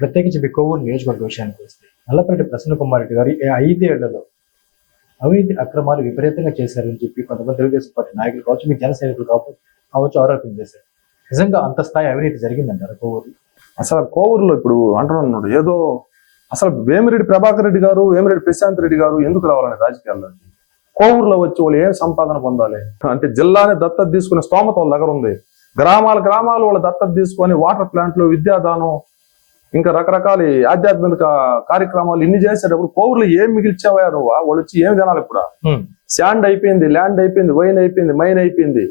ప్రత్యేకించి మీ కొవ్వూరు నియోజకవర్గ విషయానికి వస్తే నల్లపరెడ్డి ప్రసన్న కుమార్ రెడ్డి గారు ఐదేళ్ళలో అవినీతి అక్రమాలు విపరీతంగా చేశారని చెప్పి కొంతమంది తెలుగుదేశం పార్టీ నాయకులు కావచ్చు మీ జన సైనికులు కావచ్చు కావచ్చు ఆరోపణ చేశారు. నిజంగా అంత స్థాయి అవినీతి జరిగిందంటారు కోవూరు అసలు కోవూరులో ఇప్పుడు అంటున్నాడు ఏదో అసలు వేమిరెడ్డి ప్రభాకర్ రెడ్డి గారు వేమిరెడ్డి ప్రశాంత్ రెడ్డి గారు ఎందుకు రావాలని రాజకీయాల్లో కోవూరులో వచ్చి వాళ్ళు ఏం సంపాదన పొందాలి? అంటే జిల్లాని దత్తత తీసుకునే స్తోమత వాళ్ళ దగ్గర ఉంది. గ్రామాల గ్రామాలు వాళ్ళ దత్తత తీసుకొని వాటర్ ప్లాంట్లు విద్యాదానం ఇంకా రకరకాల ఆధ్యాత్మిక కార్యక్రమాలు ఇన్ని చేసేటప్పుడు కోవూరులో ఏం మిగిల్చావా నువ్వు? వాళ్ళు వచ్చి ఏం తినాలి ఇప్పుడు? శాండ్ అయిపోయింది ల్యాండ్ అయిపోయింది వైన్ అయిపోయింది మైన్ అయిపోయింది.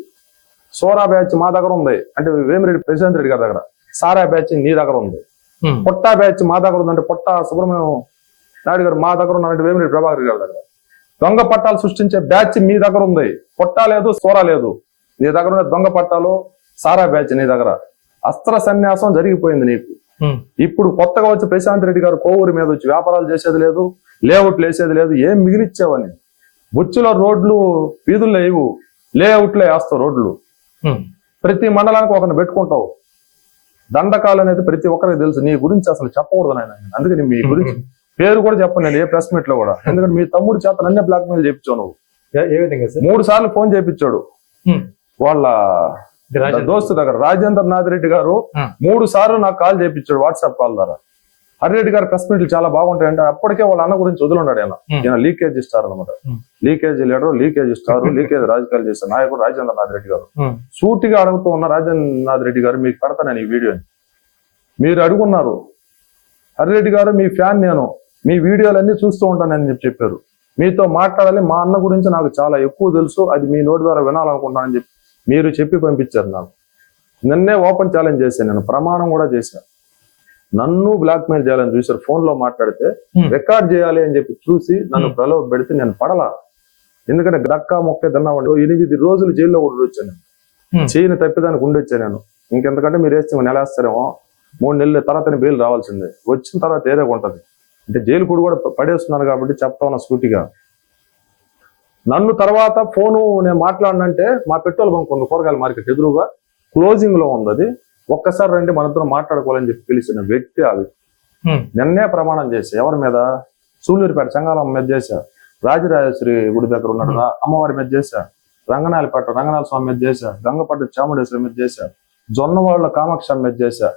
సోరా బ్యాచ్ మా దగ్గర ఉంది. అంటే వేమిరెడ్డి ప్రశాంత్ రెడ్డి గారి దగ్గర. సారా బ్యాచ్ నీ దగ్గర ఉంది. పొట్టా బ్యాచ్ మా దగ్గర ఉందంటే పొట్ట సుబ్రహ్మణ్యం నాయుడు గారు మా దగ్గర ఉన్నారంటే వేమిరెడ్డి ప్రభాకర్ గారి దగ్గర. దొంగ పట్టాలు సృష్టించే బ్యాచ్ మీ దగ్గర ఉంది. పొట్టా లేదు సోరా లేదు. నీ దగ్గర ఉన్న దొంగ పట్టాలు సారా బ్యాచ్ నీ దగ్గర. అస్త్ర సన్యాసం జరిగిపోయింది నీకు. ఇప్పుడు కొత్తగా వచ్చి ప్రశాంత్ రెడ్డి గారు కోవూరు మీద వచ్చి వ్యాపారాలు చేసేది లేదు లేఅవుట్లు వేసేది లేదు ఏం మిగిలిచ్చావని. బుచ్చులో రోడ్లు వీధుల్లో వేయవు లేఅవుట్లో వేస్తావు రోడ్లు. ప్రతి మండలానికి ఒకరిని పెట్టుకుంటావు. దండకాలు అనేది ప్రతి ఒక్కరికి తెలుసు నీ గురించి అసలు చెప్పకూడదు నాయన. అందుకని మీ గురించి పేరు కూడా చెప్పను నేను ఏ ప్రెస్ మీట్లో కూడా. ఎందుకంటే మీ తమ్ముడు చేత నన్నే బ్లాక్ మెయిల్ చేయించావు నువ్వు. ఏ- విధంగా మూడు సార్లు ఫోన్ చేయించాడు. వాళ్ళ దోస్తు దగ్గర రాజేంద్ర నాథ్ రెడ్డి గారు. మూడు సార్లు నాకు కాల్ చేయించాడు వాట్సాప్ కాల్ ద్వారా. హరిరెడ్డి గారి ప్రెస్ మీట్లు చాలా బాగుంటాయి అంటే అప్పటికే వాళ్ళ అన్న గురించి వదిలిన్నాడు ఆయన. ఈయన లీకేజ్ స్టార్ అనమాట. Leakage leader leakage star leakage రాజకీయాలు చేసే నాయకుడు రాజేంద్ర నాథ్ రెడ్డి గారు. సూటిగా అడుగుతూ ఉన్న రాజేంద్ర నాథ్ రెడ్డి గారు మీకు పెడతాను ఈ వీడియోని. మీరు అడుగున్నారు హరిరెడ్డి గారు మీ ఫ్యాన్ నేను మీ వీడియోలన్నీ చూస్తూ ఉంటానని చెప్పి చెప్పారు. మీతో మాట్లాడాలి మా అన్న గురించి నాకు చాలా ఎక్కువ తెలుసు అది మీ నోటి ద్వారా వినాలనుకుంటానని చెప్పి మీరు చెప్పి పంపించారు నాకు. నిన్నే ఓపెన్ ఛాలెంజ్ చేశాను నేను ప్రమాణం కూడా చేశాను. నన్ను బ్లాక్ మెయిల్ చేయాలని చూశారు ఫోన్లో మాట్లాడితే. రికార్డ్ చేయాలి అని చెప్పి చూసి నన్ను. ప్రలోభ పెడితే నేను పడలా. ఎందుకంటే గడక్క మొక్క తిన్నామండి ఎనిమిది రోజులు జైల్లో కూడా వచ్చాను నేను. చేయని తప్పిదానికి ఉండొచ్చా నేను? ఇంకెంతకంటే మీరు వేస్తే నెల వేస్తారేమో? మూడు నెలల తర్వాత బెయిల్ రావాల్సిందే. వచ్చిన తర్వాత ఏదో ఉంటది. అంటే జైలు కూడా పడేస్తున్నారు కాబట్టి చెప్తా ఉన్నా సూటిగా. నన్ను తర్వాత ఫోను నేను మాట్లాడినంటే మా పెట్రోల్ బంక్ ఉంది కూరగాయల మార్కెట్ ఎదురుగా. క్లోజింగ్లో ఉంది అది. ఒక్కసారి రండి మన ఇద్దరం మాట్లాడుకోవాలని చెప్పి పిలిచిన వ్యక్తి అది నిన్నే ప్రమాణం చేశా. ఎవరి మీద? సూళ్ళూరుపేట సంగాలం మీద చేశా. రాజరాజేశ్వరి గుడి దగ్గర ఉన్నాడు రా- అమ్మవారి మీద చేశా. రంగనాయలపేట రంగనాథ స్వామి మీద చేశా. గంగపట్ట చాముండేశ్వరి మీద చేశా. జొన్నవాళ్ళ కామాక్ష మీద చేశా.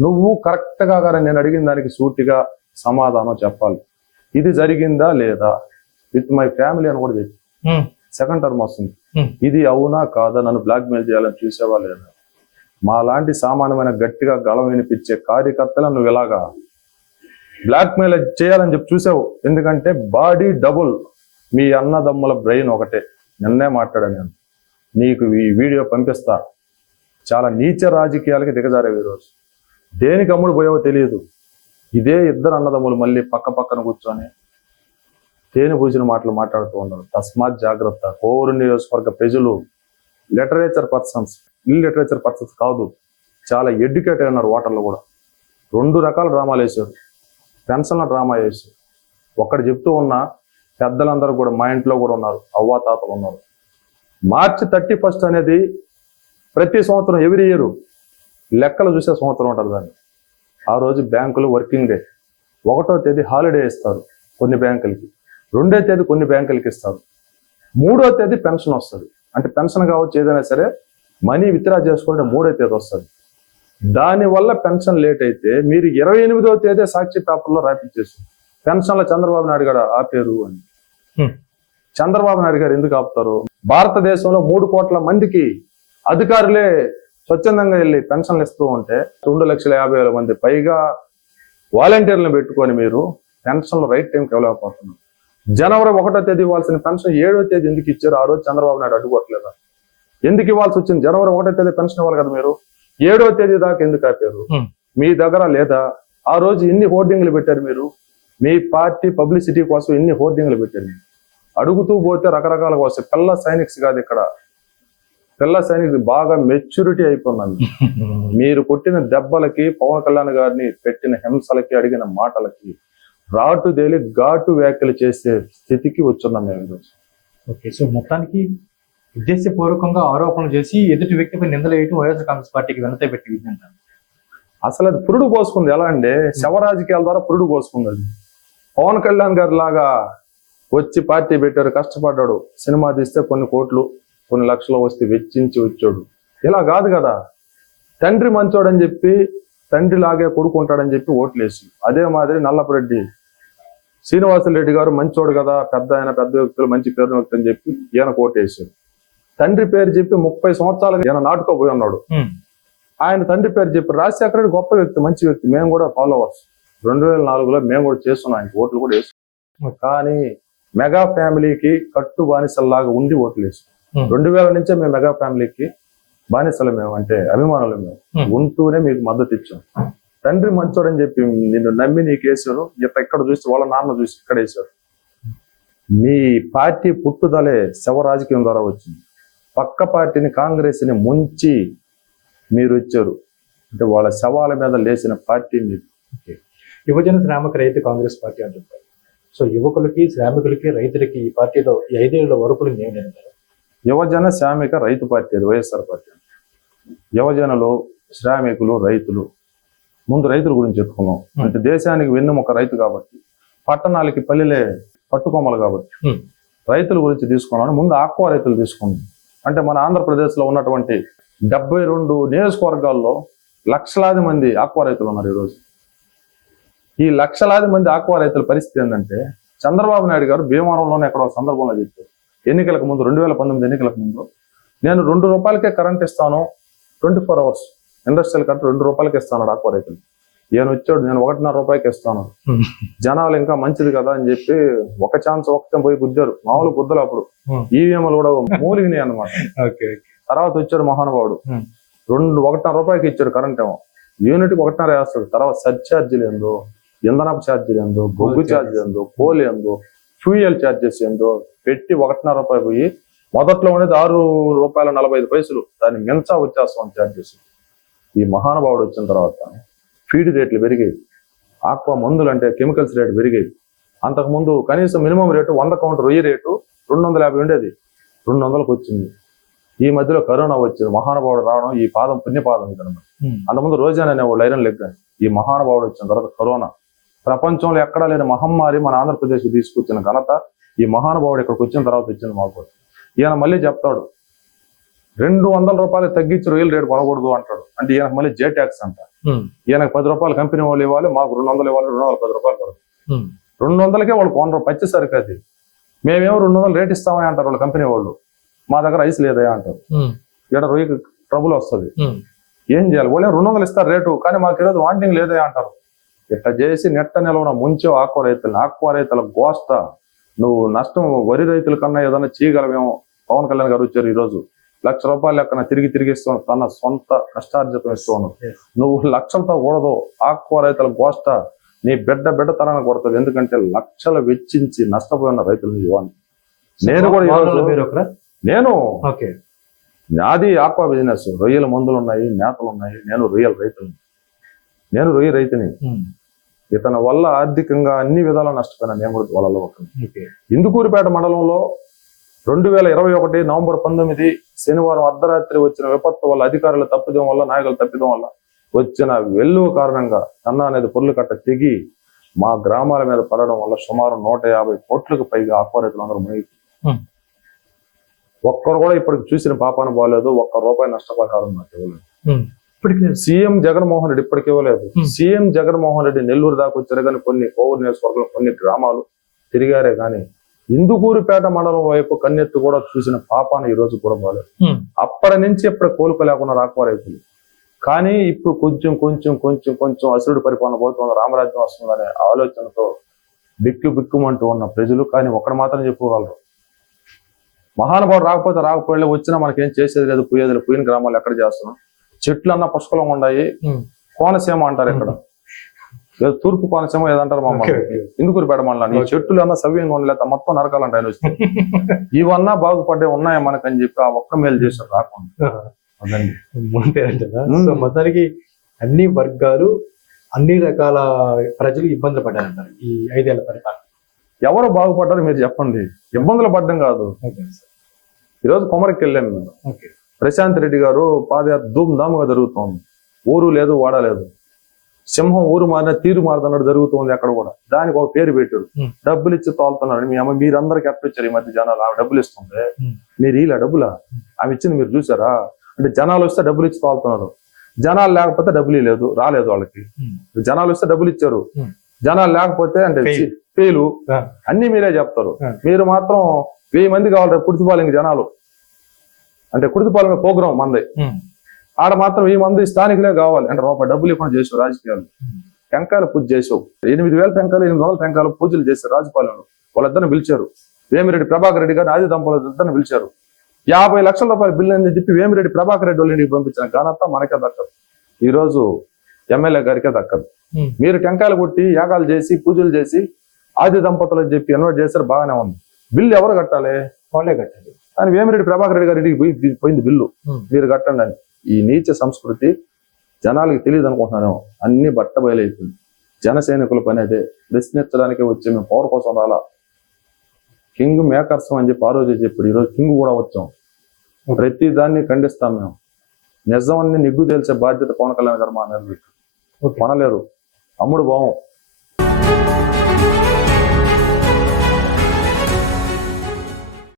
నువ్వు కరెక్ట్గా కానీ నేను అడిగిన దానికి సూటిగా సమాధానం చెప్పాలి. ఇది జరిగిందా లేదా? విత్ మై ఫ్యామిలీ అని కూడా చెప్పి. సెకండ్ టర్మ్ వస్తుంది. ఇది అవునా కాదా నన్ను బ్లాక్ మెయిల్ చేయాలని చూసేవా లేదా మా లాంటి సామాన్యమైన గట్టిగా గళం వినిపించే కార్యకర్తలను నువ్వు ఇలాగా బ్లాక్ మెయిల్ చేయాలని చెప్పి చూసావు. ఎందుకంటే బాడీ డబుల్. మీ అన్నదమ్ముల బ్రెయిన్ ఒకటే. నిన్నే మాట్లాడాను నేను. నీకు ఈ వీడియో పంపిస్తా. చాలా నీచ రాజకీయాలకి దిగజారేవి ఈరోజు దేనికి అమ్ముడు పోయావో తెలియదు. ఇదే ఇద్దరు అన్నదమ్ములు మళ్ళీ పక్క పక్కన కూర్చొని తేనె పూసిన మాటలు మాట్లాడుతూ ఉన్నారు. తస్మాత్ జాగ్రత్త. కోవూరు నియోజకవర్గ ప్రజలు literature persons ill literature persons కాదు చాలా ఎడ్యుకేట్ అయినారు ఓటర్లు కూడా. రెండు రకాల డ్రామాలు వేశారు. పెన్షన్ల డ్రామా వేశారు. ఒక్కటి చెప్తూ ఉన్నా పెద్దలందరూ కూడా మా ఇంట్లో కూడా ఉన్నారు అవ్వా తాతలు ఉన్నారు. మార్చి థర్టీ ఫస్ట్ అనేది ప్రతి సంవత్సరం ఎవ్రీ ఇయర్ లెక్కలు చూసే సంవత్సరం ఉంటుంది దాన్ని. ఆ రోజు బ్యాంకులు వర్కింగ్ డే. ఒకటో తేదీ హాలిడే ఇస్తారు కొన్ని బ్యాంకులకి. రెండో తేదీ కొన్ని బ్యాంకులకి ఇస్తారు మూడో తేదీ పెన్షన్ వస్తుంది. అంటే పెన్షన్ కావచ్చు ఏదైనా సరే మనీ విత్డ్రా చేసుకుంటే మూడో తేదీ వస్తుంది. దానివల్ల పెన్షన్ లేట్ అయితే మీరు ఇరవై ఎనిమిదో తేదీ సాక్షి పేపర్లో రాపించేస్తారు పెన్షన్ల చంద్రబాబు నాయుడు గారు ఆపేరు అని. చంద్రబాబు నాయుడు గారు ఎందుకు ఆపుతారు? భారతదేశంలో మూడు కోట్ల మందికి అధికారులే స్వచ్ఛందంగా వెళ్ళి పెన్షన్లు ఇస్తూ ఉంటే రెండు లక్షల యాభై వేల మంది పైగా వాలంటీర్లను పెట్టుకొని మీరు పెన్షన్లు రైట్ టైంకి ఇవ్వలేకపోతున్నారు జనవరి ఒకటో తేదీ ఇవ్వాల్సిన పెన్షన్ ఏడో తేదీ ఎందుకు ఇచ్చారు? ఆ రోజు చంద్రబాబు నాయుడు అడ్డుకోవట్లేదా? ఎందుకు ఇవ్వాల్సి వచ్చింది? జనవరి ఒకటో తేదీ పెన్షన్ ఇవ్వాలి కదా మీరు. ఏడో తేదీ దాకా ఎందుకు ఆపారు. మీ దగ్గర లేదా? ఆ రోజు ఎన్ని హోర్డింగ్లు పెట్టారు మీరు? మీ పార్టీ పబ్లిసిటీ కోసం ఎన్ని హోర్డింగ్లు పెట్టారు మీరు? అడుగుతూ పోతే రకరకాలుగా వస్తాయి. పిల్ల సైనిక్స్ కాదు ఇక్కడ. పిల్ల సైనిక్స్ బాగా మెచ్యూరిటీ అయిపోయింది మీరు కొట్టిన దెబ్బలకి పవన్ కళ్యాణ్ గారిని పెట్టిన హింసలకి అడిగిన మాటలకి రాటు తేలి ఘాటు వ్యాఖ్యలు చేసే స్థితికి వచ్చున్నాం మేము ఈరోజు. ఓకే సో మొత్తానికి ఉద్దేశపూర్వకంగా ఆరోపణలు చేసి ఎదుటి వ్యక్తిపై నిందలు వేయటం వైఎస్ఆర్ కాంగ్రెస్ పార్టీకి వెనత పెట్టి అసలు అది పురుడు పోసుకుంది ఎలా అండి? శవ రాజకీయాల ద్వారా పురుడు పోసుకుంది అది. పవన్ కళ్యాణ్ గారి లాగా వచ్చి పార్టీ పెట్టారు కష్టపడ్డాడు. సినిమా తీస్తే కొన్ని కోట్లు కొన్ని లక్షలు వస్తే వెచ్చించి వచ్చాడు. ఇలా కాదు కదా. తండ్రి మంచోడని చెప్పి తండ్రి లాగే కొడుకుంటాడని చెప్పి ఓట్లేసి అదే మాదిరి నల్లపరెడ్డి శ్రీనివాసరెడ్డి గారు మంచోడు కదా పెద్ద ఆయన పెద్ద వ్యక్తులు మంచి పేరు వ్యక్తి అని చెప్పి ఈయన ఓటేసారు తండ్రి పేరు చెప్పి ముప్పై సంవత్సరాలుగా ఈయన నాటుకోపోయి ఉన్నాడు. ఆయన తండ్రి పేరు చెప్పి రాజశేఖర రెడ్డి గొప్ప వ్యక్తి మంచి వ్యక్తి. మేము కూడా ఫాలోవర్స్. రెండు వేల నాలుగులో మేము కూడా చేస్తున్నాం ఆయనకి ఓట్లు కూడా వేస్తున్నాం కానీ మెగా ఫ్యామిలీకి కట్టు బానిసల్లాగా ఉండి ఓట్లు వేసాం. Hmm. రెండు వేల నుంచే మేము మెగా ఫ్యామిలీకి బానిసలు మేము అంటే అభిమానులు మేము. ఉంటూనే మీకు మద్దతు ఇచ్చాం. తండ్రి మంచోడని చెప్పి నిన్ను నమ్మి నీకు వేసారు ఇట్ట ఇక్కడ చూసి వాళ్ళ నాన్న చూసి ఇక్కడ వేశారు. మీ పార్టీ పుట్టుదలే శవ రాజకీయం ద్వారా వచ్చింది. పక్క పార్టీని కాంగ్రెస్ని ముంచి మీరు వచ్చారు. అంటే వాళ్ళ శవాల మీద లేచిన పార్టీ మీరు. యువజన శ్రామిక రైతు కాంగ్రెస్ పార్టీ అంటుంటారు సో యువకులకి శ్రామికులకి రైతులకి ఈ పార్టీలో ఈ ఐదేళ్ళ వరకులు నేను యువజన శ్రామిక రైతు పార్టీ వైఎస్ఆర్ పార్టీ. యువజనులు శ్రామికులు రైతులు ముందు రైతుల గురించి చెప్పుకున్నాం అంటే దేశానికి వెన్నుముక రైతు కాబట్టి పట్టణాలకి పల్లెలే పట్టుకొమ్మలు కాబట్టి. రైతుల గురించి తీసుకున్నాను. ముందు ఆక్వా రైతులు తీసుకున్నాం అంటే మన ఆంధ్రప్రదేశ్లో ఉన్నటువంటి డెబ్బై రెండు నియోజకవర్గాల్లో లక్షలాది మంది ఆక్వా రైతులు ఉన్నారు ఈరోజు. ఈ లక్షలాది మంది ఆక్వా రైతుల పరిస్థితి ఏంటంటే చంద్రబాబు నాయుడు గారు భీమవరంలోనే ఎక్కడో సందర్భంలో చెప్పారు. ఎన్నికలకు ముందు రెండు వేల పంతొమ్మిది ఎన్నికలకు ముందు నేను రెండు రూపాయలకే కరెంట్ ఇస్తాను twenty four hours industrial current రెండు రూపాయలకి ఇస్తాను ఆక్వా రైతులు. ఈయన వచ్చాడు నేను ఒకటిన్నర రూపాయికి ఇస్తాను. జనాలు ఇంకా మంచిది కదా అని చెప్పి ఒక ఛాన్స్ ఒకటే పోయి గుద్దారు. మామూలు గుద్దలు అప్పుడు. ఈవీఎంలు కూడా మూలిగినాయి అన్నమాట. ఓకే తర్వాత వచ్చాడు మహానుభావుడు. రెండు ఒకటిన్నర రూపాయికి ఇచ్చాడు కరెంట్ ఏమో. యూనిట్కి ఒకటిన్నర వేస్తాడు. తర్వాత సర్ఛార్జీలు ఏందో ఇంధనపు ఛార్జీలు ఏందో బొగ్గు ఛార్జ్ ఏందో కోల్ ఏందో ఫ్యూయల్ ఛార్జెస్ ఏందో పెట్టి ఒకటిన్నర రూపాయి పోయి మొదట్లో ఉండేది ఆరు రూపాయల నలభై ఐదు పైసలు. దాన్ని మించా వచ్చేస్తాం ఛార్జెస్. ఈ మహానుభావుడు వచ్చిన తర్వాత ఫీడ్ రేట్లు పెరిగాయి. ఆక్వా మందులు అంటే కెమికల్స్ రేటు పెరిగాయి. అంతకుముందు కనీసం మినిమం రేటు వంద కౌంటర్ రొయ్యి రేటు రెండు వందల యాభై ఉండేది. రెండు వందలకు వచ్చింది. ఈ మధ్యలో కరోనా వచ్చింది. మహానుభావుడు రావడం ఈ పాదం పుణ్యపాదం ఇది అనమాట ఉమ్, అంతకుముందు రోజాన్ అనేవాళ్ళు ఐరన్ లెగ్ అని ఈ మహానుభావుడు వచ్చిన తర్వాత కరోనా. ప్రపంచంలో ఎక్కడా లేని మహమ్మారి మన ఆంధ్రప్రదేశ్ తీసుకొచ్చిన ఘనత ఈ మహానుభావుడు ఇక్కడికి వచ్చిన తర్వాత వచ్చింది మాకు. ఈయన మళ్ళీ చెప్తాడు రెండు వందల రూపాయలు తగ్గించి రొయ్యల రేటు కొనకూడదు అంటాడు. అంటే ఈయనకు మళ్ళీ జే ట్యాక్స్ అంట. ఈయనకు పది రూపాయలు కంపెనీ వాళ్ళు ఇవ్వాలి మాకు రెండు వందలు ఇవ్వాలి రెండు వందల పది రూపాయలు పడుతుంది ఉమ్, రెండు వందలకే వాళ్ళు కొనరు పచ్చి సరుకు అది. మేమేమో రెండు వందలు రేట్ ఇస్తామని అంటారు వాళ్ళ కంపెనీ వాళ్ళు. మా దగ్గర ఐస్ లేదయా అంటారు. ఇక్కడ రొయ్యకి ట్రబుల్ వస్తుంది. ఏం చేయాలి? వాళ్ళు రెండు వందలు ఇస్తారు రేటు కానీ మాకు ఈరోజు వాంటింగ్ లేదే అంటారు. ఇట్లా చేసి నెట్ట నిలవన ముంచే ఆక్వా రైతులు ఆక్వా రైతుల గోష్ట. నువ్వు నష్టం వరి రైతుల కన్నా ఏదైనా చేయగలవేమో పవన్ కళ్యాణ్ గారు వచ్చారు ఈ రోజు లక్ష రూపాయలు లెక్కన తిరిగి తిరిగి ఇస్తూ తన సొంత కష్టార్జితం ఇస్తూ. నువ్వు లక్షలతో కూడదు ఆక్వా రైతుల గోష్ట నీ బిడ్డ బిడ్డ తరానికి కొడుతుంది ఎందుకంటే లక్షలు వెచ్చించి నష్టపోయిన రైతులు ఇవ్వాలి నేను కూడా నేను. నాది ఆక్వా బిజినెస్. రొయ్యల మందులు ఉన్నాయి మేతలు ఉన్నాయి. నేను రొయ్యల రైతుని. నేను రొయ్య రైతుని. ఉమ్, ఇతని వల్ల ఆర్థికంగా అన్ని విధాలా నష్టపోయినా నేను కూడా ఒకటి ఓకే ఇందుకూరుపేట మండలంలో రెండు వేల ఇరవై ఒకటి నవంబర్ పంతొమ్మిది శనివారం అర్ధరాత్రి వచ్చిన విపత్తు వల్ల అధికారుల తప్పిదం వల్ల నాయకుల తప్పిదం వల్ల వచ్చిన వెల్లువ కారణంగా కన్నా అనేది పొర్లు కట్ట తెగి మా గ్రామాల మీద పడడం వల్ల సుమారు నూట యాభై కోట్లకు పైగా ఆక్వా రైతులు అందరూ మునిగి. ఒక్కరు కూడా ఇప్పటికి చూసిన పాపాన బాగాలేదు ఒక్క రూపాయి నష్టపరిహారం నాకు ఇవ్వలేదు. సీఎం జగన్మోహన్ రెడ్డి ఇప్పటికి ఇవ్వలేదు. సీఎం జగన్మోహన్ రెడ్డి నెల్లూరు దాకా వచ్చారు కానీ కొన్ని కోవూరు నియోజకవర్గంలో కొన్ని గ్రామాలు తిరిగారే కానీ ఇందుకూరుపేట మండలం వైపు కన్నెత్తు కూడా చూసిన పాపాన ఈ రోజు కూడా బాగాలేదు అప్పటి నుంచి ఎప్పుడు కోలుకోలేకున్న రాకపో రైతులు కానీ ఇప్పుడు కొంచెం కొంచెం కొంచెం కొంచెం అసురుడు పరిపాలన పోతుంది రామరాజ్యం వస్తుందనే ఆలోచనతో బిక్కు బిక్కుమంటూ ఉన్న ప్రజలు కానీ ఒకటి మాత్రం చెప్పుకోగలరు. మహానుభావుడు రాకపోతే రాకపోయి వచ్చినా మనకేం చేసేది లేదు పోయేది లేదు. పోయిన గ్రామాలు ఎక్కడ చేస్తున్నాం? చెట్లు అన్న పుష్కలంగా ఉన్నాయి కోనసీమ అంటారు ఇక్కడ. ఏదో తూర్పు కోనసీమ ఏదంటారు మా ఓకే, ఓకే. ఇందుకు పెడమని ఈ. చెట్లు అన్న సవ్యంగా ఉండలేక మొత్తం నరకాలంట ఆయన వస్తే. ఇవన్నా బాగుపడ్డే ఉన్నాయా మనకని చెప్పి ఆ ఒక్క మేలు చేశారు రాకుండా. సో మొత్తానికి అన్ని వర్గాలు అన్ని రకాల ప్రజలు ఇబ్బందులు పడ్డారంటారు ఈ ఐదేళ్ళ పరిపాలన. ఎవరు బాగుపడ్డారు మీరు చెప్పండి. ఇబ్బందులు పడ్డం కాదు. ఈరోజు కొమరకి వెళ్ళాను నేను ప్రశాంత్ రెడ్డి గారు పాదయాత్ర ధూమ్ ధాముగా జరుగుతోంది. ఊరు లేదు వాడ లేదు. సింహం ఊరు మారిన తీరు మారుతున్నట్టు జరుగుతుంది అక్కడ కూడా. దానికి ఒక పేరు పెట్టారు. డబ్బులు ఇచ్చి తోలుతున్నాడు. మీ అమ్మ మీరందరికి ఎట్టిచ్చారు ఈ మధ్య జనాలు ఆమె డబ్బులు ఇస్తుంది. మీరు ఇలా డబ్బులా? ఆమె ఇచ్చింది మీరు చూసారా? అంటే జనాలు వస్తే డబ్బులు ఇచ్చి తోలుతున్నారు. జనాలు లేకపోతే డబ్బులు లేదు రాలేదు వాళ్ళకి. జనాలు వస్తే డబ్బులు ఇచ్చారు. జనాలు లేకపోతే అంటే ఆ. అన్ని మీరే చెప్తారు. మీరు మాత్రం వెయ్యి మంది కావాలి రేపు కుర్తిపాలెంకి జనాలు. అంటే కుర్తిపాలెం ప్రోగ్రాం మంది. ఆడ మాత్రం వెయ్యి మంది స్థానికులే కావాలి. అంటే రూపాయి డబ్బులు ఇవ్వకుండా చేసావు రాజకీయాలు. టెంకాయలు పూజ చేసావు. ఎనిమిది వేల టెంకాయలు ఎనిమిది వందల టెంకాయలు పూజలు చేశారు రాజపాలెంలో వాళ్ళిద్దరిని పిలిచారు. వేమిరెడ్డి ప్రభాకర్ రెడ్డి గారిని ఆది దంపతులు ఇద్దరిని పిలిచారు. యాభై లక్షల రూపాయల బిల్లు అని చెప్పి వేమిరెడ్డి ప్రభాకర్ రెడ్డి వాళ్ళ ఇంటికి పంపించిన ఘనత మనకే దక్కదు. ఈ రోజు ఎమ్మెల్యే గారికే దక్కదు. మీరు టెంకాయలు కొట్టి యాగాలు చేసి పూజలు చేసి ఆది దంపతులు అని చెప్పి ఇన్వైట్ చేశారు బాగానే ఉంది. బిల్లు ఎవరు కట్టాలి? వాళ్ళే కట్టాలి. అని వేమిరెడ్డి ప్రభాకర్ రెడ్డి గారికి పోయి పోయింది బిల్లు. మీరు కట్టండి అని. ఈ నీచ సంస్కృతి జనాలకి తెలియదు అనుకుంటున్నాను అన్ని బట్ట బయలైపోయింది. జన సైనికుల పని అదే. ప్రశ్నించడానికి వచ్చే మేము పవర్ కోసం రాలా. కింగ్ మేకర్స్ అని చెప్పి ఆ రోజే చెప్పాడు. ఈరోజు కింగ్ కూడా వచ్చాం. ప్రతి దాన్ని ఖండిస్తాం మేము. నిజాన్ని నిగ్గు తేల్చే బాధ్యత పవన్ కళ్యాణ్ గారు మా. ఓకే. కొనలేరు. అమ్ముడు భావం